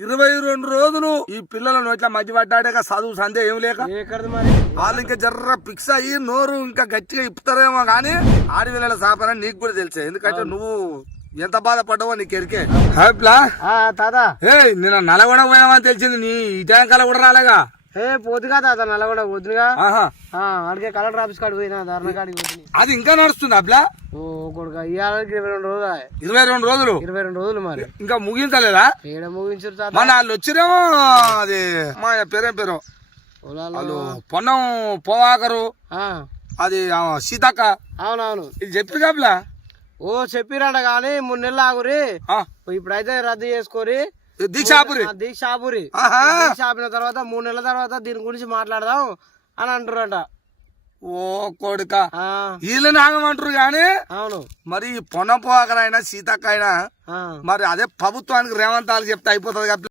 22 రోజులు ఈ పిల్లలను ఇట్లా మధ్య పడ్డాక చదువు సందే ఏం లేక మరి వాళ్ళు ఇంకా జర్ర ఫిక్స్ అయ్యి నోరు ఇంకా గట్టిగా ఇప్పుతారేమో గానీ ఆడపిల్లల సాపన నీకు కూడా తెలుసా, ఎందుకంటే నువ్వు ఎంత బాధపడ్డావో నీకు ఎరికే. తాత నిన్న నల్గొండ పోయినామని తెలిసింది, నీ ఇటాంకాల కూడా రాలేగా. పోతుగా తాత నల్లగొండ పోతుగా అడిగే కలెక్టర్ ఆఫీస్ కాడికి పోయినా ధర్నా కాడికి పోతుంది. అది ఇంకా నడుస్తుంది అబ్లా? ఓ కొడుక ఇవాళకి 22 రోజులు. 22 రోజులు 22 రోజులు మరి ఇంకా ముగించలేదా? ఏడ ముగించారు తాత. మన వాళ్ళు వచ్చిరేమో. అది మా పేరేం పేరు వాళ్ళు పొన్నం పోవాకరు, అది సీతక్క. అవునవును ఇది చెప్పి కబ్లా? ఓ చెప్పిరాట గాని 3 నెలలు ఆగురి, ఇప్పుడైతే రద్దు చేసుకోరి దీక్షాపురి. దీక్షాపురి ఆపిన తర్వాత 3 నెలల తర్వాత దీని గురించి మాట్లాడదాం అని అంటారట. ఓ కొడుక వీళ్ళని ఆగమంటారు గాని అవును మరి పొన్నం పోవాకరైనా సీతక్క అయినా మరి అదే ప్రభుత్వానికి రేవంత్ చెప్తే అయిపోతుంది.